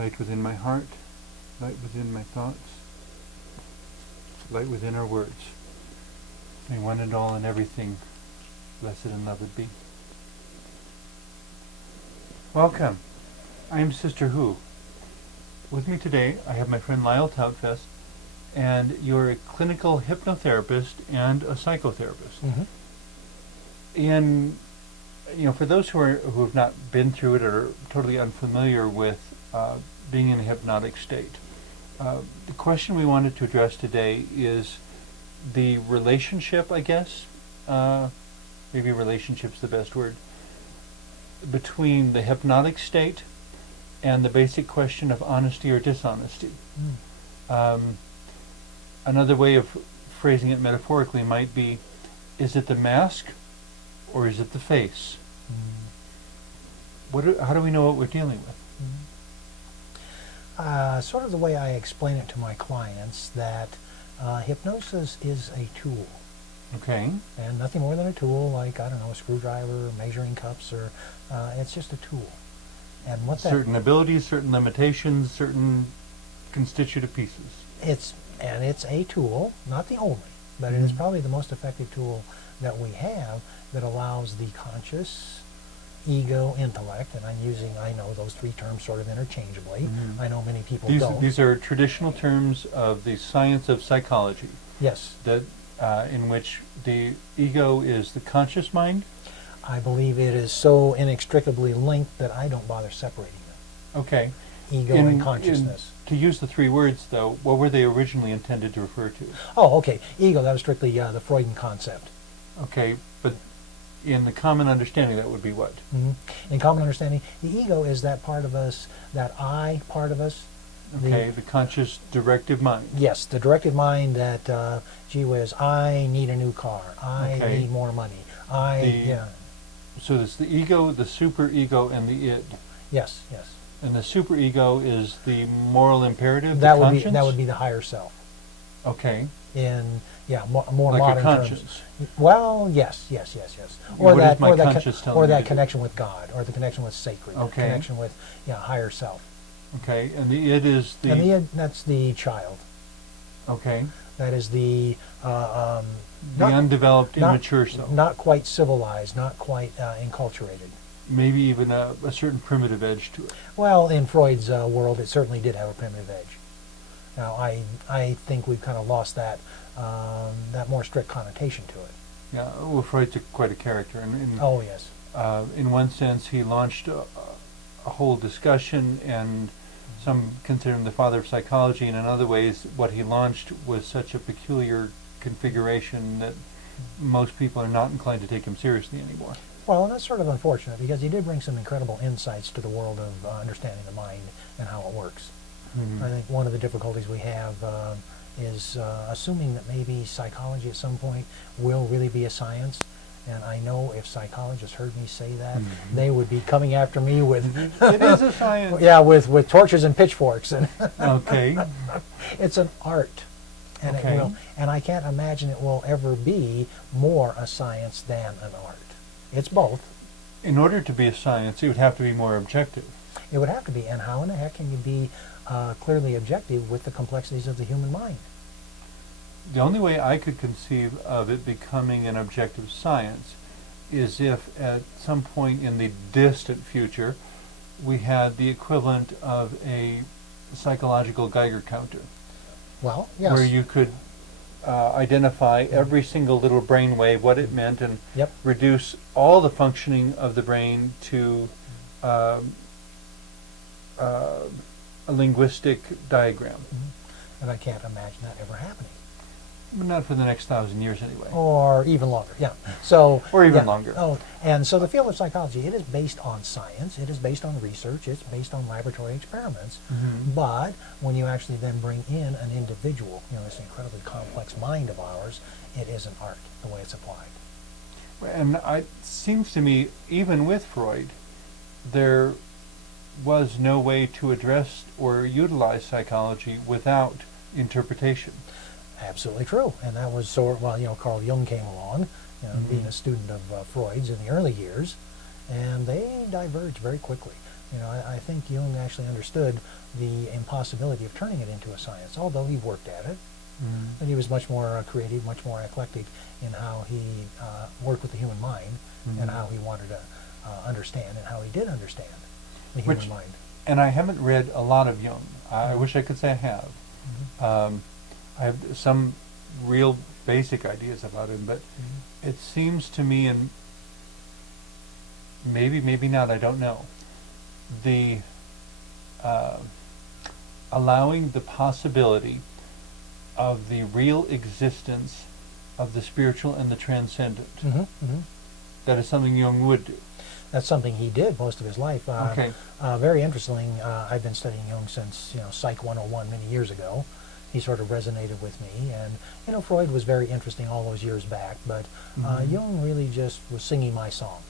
light within my heart, light within my thoughts, light within our words. May one and all and everything, blessed and loved be. Welcome. I am Sister Who. With me today, I have my friend Lyle Tautfest, and you're a clinical hypnotherapist and a psychotherapist. Mm-hmm. And for those who have not been through it or are totally unfamiliar with being in a hypnotic state, the question we wanted to address today is the relationship, I guess, maybe relationship's the best word, between the hypnotic state and the basic question of honesty or dishonesty. Another way of phrasing it metaphorically might be, is it the mask or is it the face? How do we know what we're dealing with? Sort of the way I explain it to my clients, that hypnosis is a tool. Okay. And nothing more than a tool, like, I don't know, a screwdriver, measuring cups, or it's just a tool. And what that... Certain abilities, certain limitations, certain constitutive pieces. It's a tool, not the only, but it is probably the most effective tool that we have that allows the conscious, ego, intellect, and I know those three terms sort of interchangeably. I know many people don't. These are traditional terms of the science of psychology. Yes. That in which the ego is the conscious mind. I believe it is so inextricably linked that I don't bother separating them. Okay. Ego and consciousness. To use the three words, though, what were they originally intended to refer to? Oh, okay. Ego, that was strictly the Freudian concept. Okay, but in the common understanding, that would be what? In common understanding, the ego is that part of us, that I part of us. Okay, the conscious directive mind. Yes, the directive mind that, gee whiz, I need a new car, I need more money, So it's the ego, the superego, and the id. Yes, yes. And the superego is the moral imperative, that the would conscience? That would be the higher self. Okay. In more like modern a conscience. terms. Well, yes. Or that connection with God, or the connection with sacred, the connection with higher self. Okay, and the id is the... And the id, that's the child. Okay. That is the... the undeveloped, immature self. Not quite civilized, not quite enculturated. Maybe even a certain primitive edge to it. Well, in Freud's world, it certainly did have a primitive edge. Now, I think we've kind of lost that more strict connotation to it. Yeah, well, Freud took quite a character. Oh, yes. In one sense, he launched a whole discussion, and some consider him the father of psychology, and in other ways, what he launched was such a peculiar configuration that most people are not inclined to take him seriously anymore. Well, and that's sort of unfortunate, because he did bring some incredible insights to the world of understanding the mind and how it works. I think one of the difficulties we have is assuming that maybe psychology at some point will really be a science. And I know if psychologists heard me say that, they would be coming after me with... It is a science. Yeah, with torches and pitchforks. Okay. It's an art. And it will. And I can't imagine it will ever be more a science than an art. It's both. In order to be a science, it would have to be more objective. It would have to be. And how in the heck can you be clearly objective with the complexities of the human mind? The only way I could conceive of it becoming an objective science is if at some point in the distant future we had the equivalent of a psychological Geiger counter. Well, yes. Where you could identify every single little brain wave, what it meant, and reduce all the functioning of the brain to a linguistic diagram. And I can't imagine that ever happening. Not for the next 1,000 years, anyway. Or even longer, So, or even longer. Oh, and so the field of psychology, it is based on science, it is based on research, it's based on laboratory experiments. But when you actually then bring in an individual, this incredibly complex mind of ours, it is an art, the way it's applied. And it seems to me, even with Freud, there was no way to address or utilize psychology without interpretation. Absolutely true, and that was Carl Jung came along, being a student of Freud's in the early years, and they diverged very quickly. I think Jung actually understood the impossibility of turning it into a science, although he worked at it. And he was much more creative, much more eclectic in how he worked with the human mind and how he wanted to understand and how he did understand the human mind. And I haven't read a lot of Jung. I wish I could say I have. I have some real basic ideas about him, but it seems to me, and maybe not, I don't know, the allowing the possibility of the real existence of the spiritual and the transcendent. That is something Jung would do. That's something he did most of his life. Okay. Very interesting. I've been studying Jung since Psych 101 many years ago. He sort of resonated with me, and Freud was very interesting all those years back. But Jung really just was singing my song.